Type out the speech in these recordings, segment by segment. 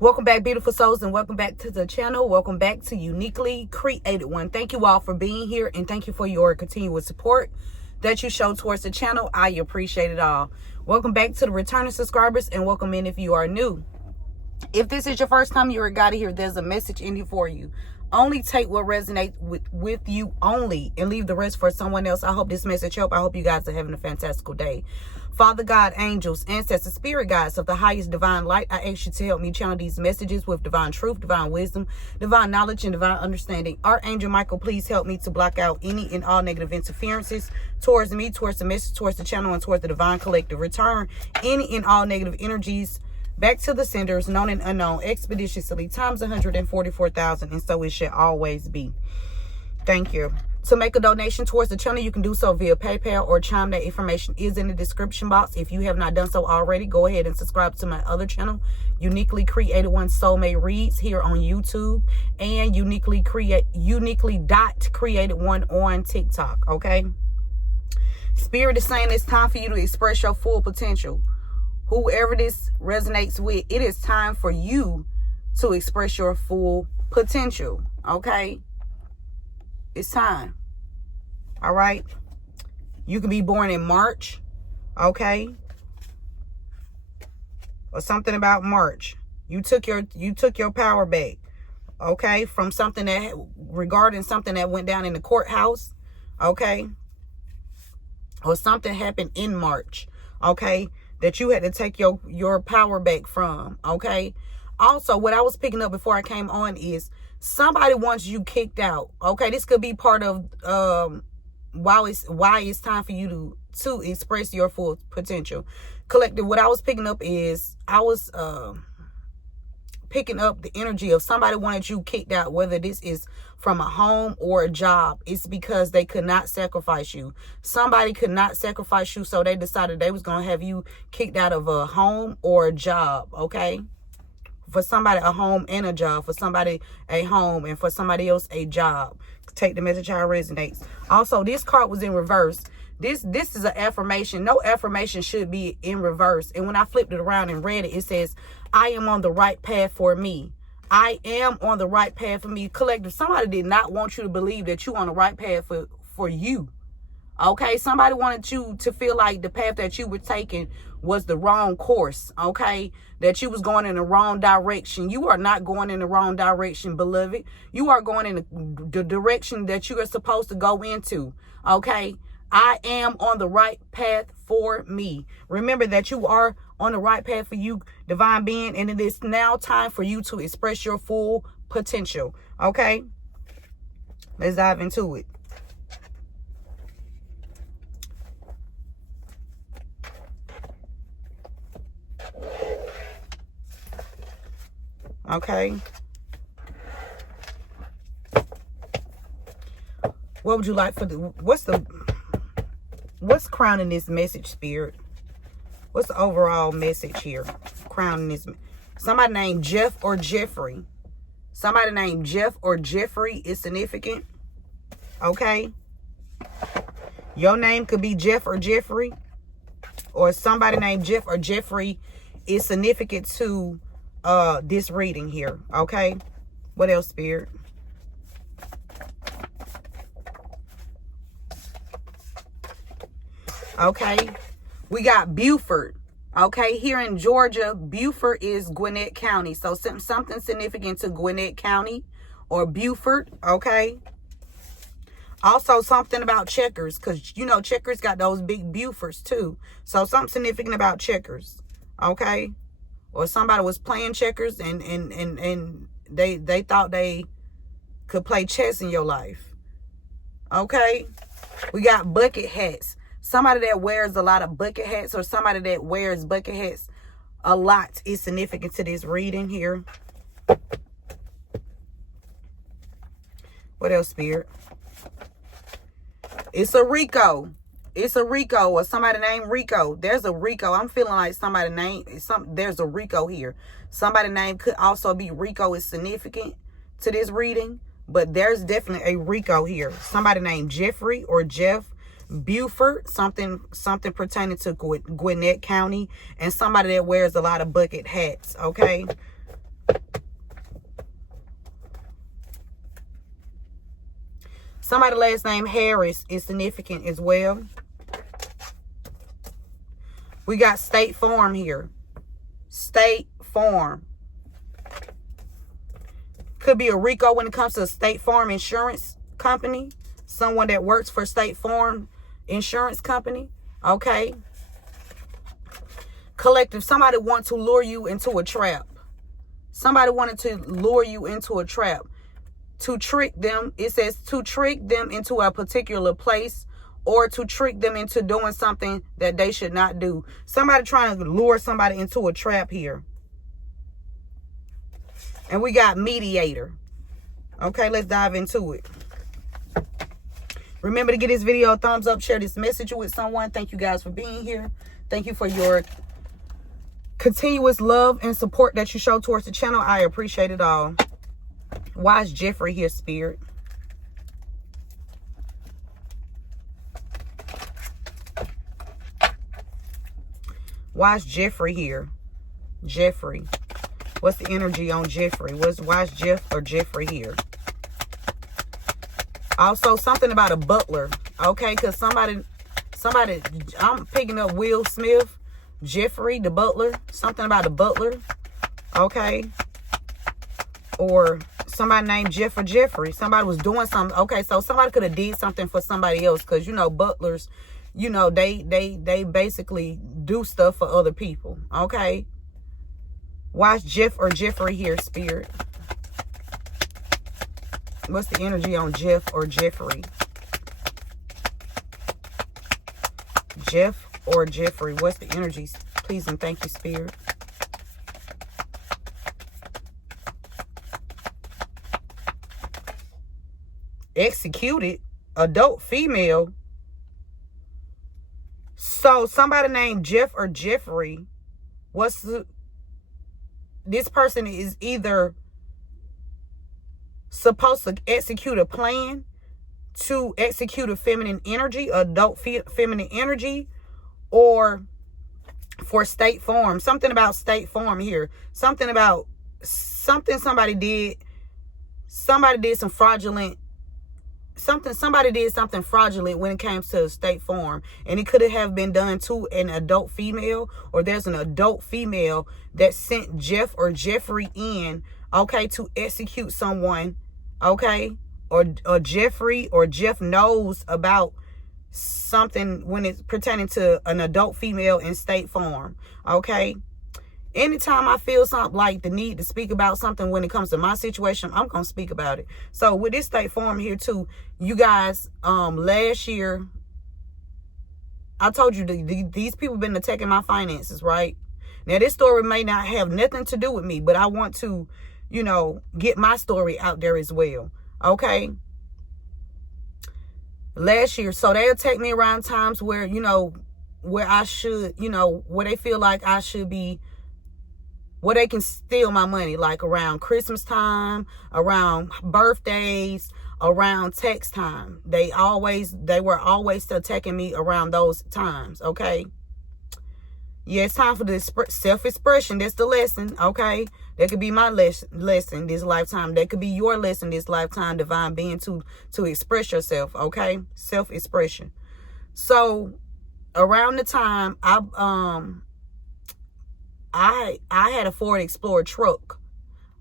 Welcome back, beautiful souls, and welcome back to the channel. Welcome back to Uniquely Created One. Thank you all for being here, and thank you for your continuous support that you show towards the channel. I appreciate it all. Welcome back to the returning subscribers, and welcome in if you are new. If this is your first time you got here, there's a message in here for you. Only take what resonates with you only, and leave the rest for someone else. I hope this message helps. I hope you guys are having a fantastical day. Father God, angels, ancestors, spirit guides of the highest divine light, I ask you to help me channel these messages with divine truth, divine wisdom, divine knowledge, and divine understanding. Archangel Michael, please help me to block out any and all negative interferences towards me, towards the message, towards the channel, and towards the divine collective. Return any and all negative energies back to the senders, known and unknown, expeditiously, times 144,000, and so it should always be. Thank you. To make a donation towards the channel, you can do so via PayPal or Chime. That information is in the description box. If you have not done so already, go ahead and subscribe to my other channel, Uniquely Created One Soulmate Reads, here on YouTube, and Uniquely Created One on TikTok. Okay. Spirit is saying it's time for you to express your full potential. Whoever this resonates with, it is time for you to express your full potential. Okay. It's time. All right. You can be born in March. Okay. Or something about March. You took your power back. Okay. From something that, regarding something that went down in the courthouse. Okay. Or something happened in March. Okay. That you had to take your power back from. Okay. Also, what I was picking up before I came on is somebody wants you kicked out. Okay, this could be part of why it's time for you to express your full potential. Collective, what I was picking up is I was picking up the energy of somebody wanted you kicked out, whether this is from a home or a job. It's because they could not sacrifice you. Somebody could not sacrifice you, so they decided they was going to have you kicked out of a home or a job. Okay. For somebody, a home and a job. For somebody, a home. And for somebody else, a job. Take the message how it resonates. Also, this card was in reverse. This is an affirmation. No affirmation should be in reverse. And when I flipped it around and read it, it says, I am on the right path for me. I am on the right path for me. Collective, somebody did not want you to believe that you're on the right path for you. Okay, somebody wanted you to feel like the path that you were taking was the wrong course. Okay, that you was going in the wrong direction. You are not going in the wrong direction, beloved. You are going in the direction that you are supposed to go into. Okay, I am on the right path for me. Remember that you are on the right path for you, divine being, and it is now time for you to express your full potential. Okay, let's dive into it. Okay. What would you like for what's crowning this message, Spirit? What's the overall message here? Crowning this. Somebody named Jeff or Jeffrey. Somebody named Jeff or Jeffrey is significant. Okay. Your name could be Jeff or Jeffrey. Or somebody named Jeff or Jeffrey is significant to this reading here. Okay, what else, Spirit? Okay, we got Beaufort. Okay, here in Georgia, Beaufort is Gwinnett County, so something significant to Gwinnett County or Beaufort. Okay, also something about Checkers, because you know Checkers got those big Beauforts too, so something significant about Checkers. Okay. Or somebody was playing checkers and they thought they could play chess in your life. Okay. We got bucket hats. Somebody that wears a lot of bucket hats, or somebody that wears bucket hats a lot, is significant to this reading here. What else, Spirit? It's a Rico. It's a Rico, or somebody named Rico. There's a Rico. I'm feeling like somebody named there's a Rico here. Somebody named could also be Rico is significant to this reading, but there's definitely a Rico here. Somebody named Jeffrey or Jeff. Beaufort, something pertaining to Gwinnett County, and somebody that wears a lot of bucket hats. Okay. Somebody last name Harris is significant as well. We got State Farm here. State Farm. Could be a Rico when it comes to a State Farm insurance company. Someone that works for State Farm insurance company. Okay. Collective. Somebody wants to lure you into a trap. Somebody wanted to lure you into a trap. To trick them. It says to trick them into a particular place, or to trick them into doing something that they should not do. Somebody trying to lure somebody into a trap here. And we got mediator. Okay, let's dive into it. Remember to give this video a thumbs up. Share this message with someone. Thank you guys for being here. Thank you for your continuous love and support that you show towards the channel. I appreciate it all. Why is Jeffrey here, Spirit? Why is Jeffrey here? Jeffrey. What's the energy on Jeffrey? Why is Jeff or Jeffrey here? Also, something about a butler. Okay, because somebody, I'm picking up Will Smith, Jeffrey, the butler. Something about a butler. Okay. Or somebody named Jeff or Jeffrey. Somebody was doing something. Okay, so somebody could have did something for somebody else. Because, you know, butlers, you know, they basically do stuff for other people. Okay. Why is Jeff or Jeffrey here, Spirit? What's the energy on Jeff or Jeffrey? Jeff or Jeffrey. What's the energy? Please and thank you, Spirit. Executed. Adult female. So somebody named Jeff or Jeffrey. This person is either supposed to execute a plan to execute a feminine energy, adult feminine energy, or for State Farm. Something about State Farm here. Something about somebody did some fraudulent. Somebody did something fraudulent when it came to State Farm. And it could have been done to an adult female, or there's an adult female that sent Jeff or Jeffrey in, okay, to execute someone, okay? Or Jeffrey or Jeff knows about something when it's pertaining to an adult female in State Farm, okay? Anytime I feel something like the need to speak about something when it comes to my situation, I'm going to speak about it. So with this State Farm here too, you guys, last year, I told you these people been attacking my finances, right? Now this story may not have nothing to do with me, but I want to, you know, get my story out there as well. Okay. Last year, so they attacked me around times where, you know, where I should, you know, where they feel like I should be, where they can steal my money, like around Christmas time, around birthdays, around tax time. They were always attacking me around those times, okay? Yeah, it's time for the self-expression. That's the lesson, okay? That could be my lesson this lifetime. That could be your lesson this lifetime, divine being, to express yourself, okay? Self-expression. So, around the time I had a Ford Explorer truck.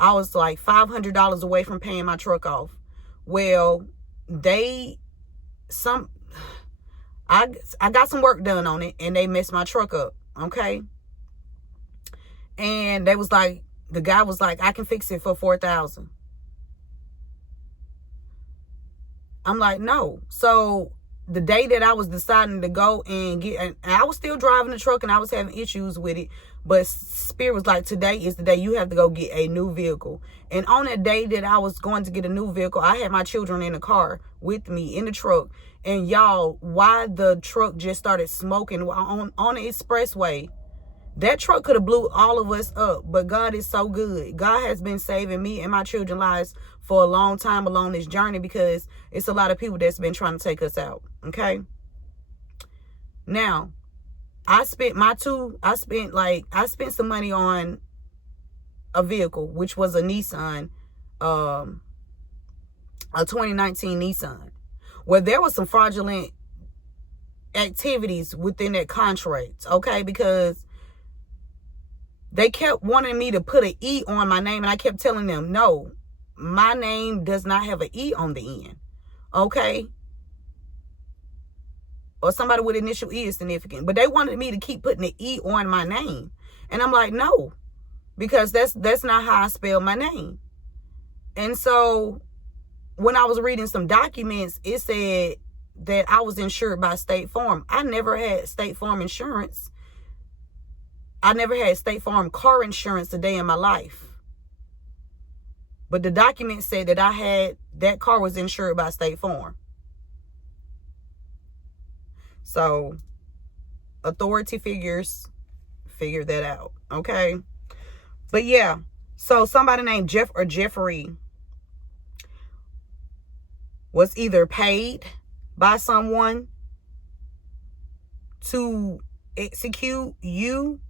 I was like $500 away from paying my truck off. Well, I got some work done on it, and they messed my truck up, okay? And the guy was like, I can fix it for $4,000. I'm like, no. So the day that I was deciding to go and and I was still driving the truck and I was having issues with it, but Spirit was like, today is the day you have to go get a new vehicle. And on that day that I was going to get a new vehicle, I had my children in the car with me in the truck. And y'all, why the truck just started smoking on the expressway, that truck could have blew all of us up. But God is so good. God has been saving me and my children's lives for a long time along this journey, because it's a lot of people that's been trying to take us out. Okay. Now, I spent some money on a vehicle, which was a Nissan, a 2019 Nissan. Well, there was some fraudulent activities within that contract, okay? Because they kept wanting me to put an E on my name, and I kept telling them, no, my name does not have an E on the end, okay? Or somebody with initial E is significant. But they wanted me to keep putting the E on my name. And I'm like, no, because that's not how I spell my name. And so when I was reading some documents, it said that I was insured by State Farm. I never had State Farm insurance. I never had State Farm car insurance a day in my life. But the document said that that car was insured by State Farm. So authority figures figure that out, okay? But yeah, so somebody named Jeff or Jeffrey was either paid by someone to execute you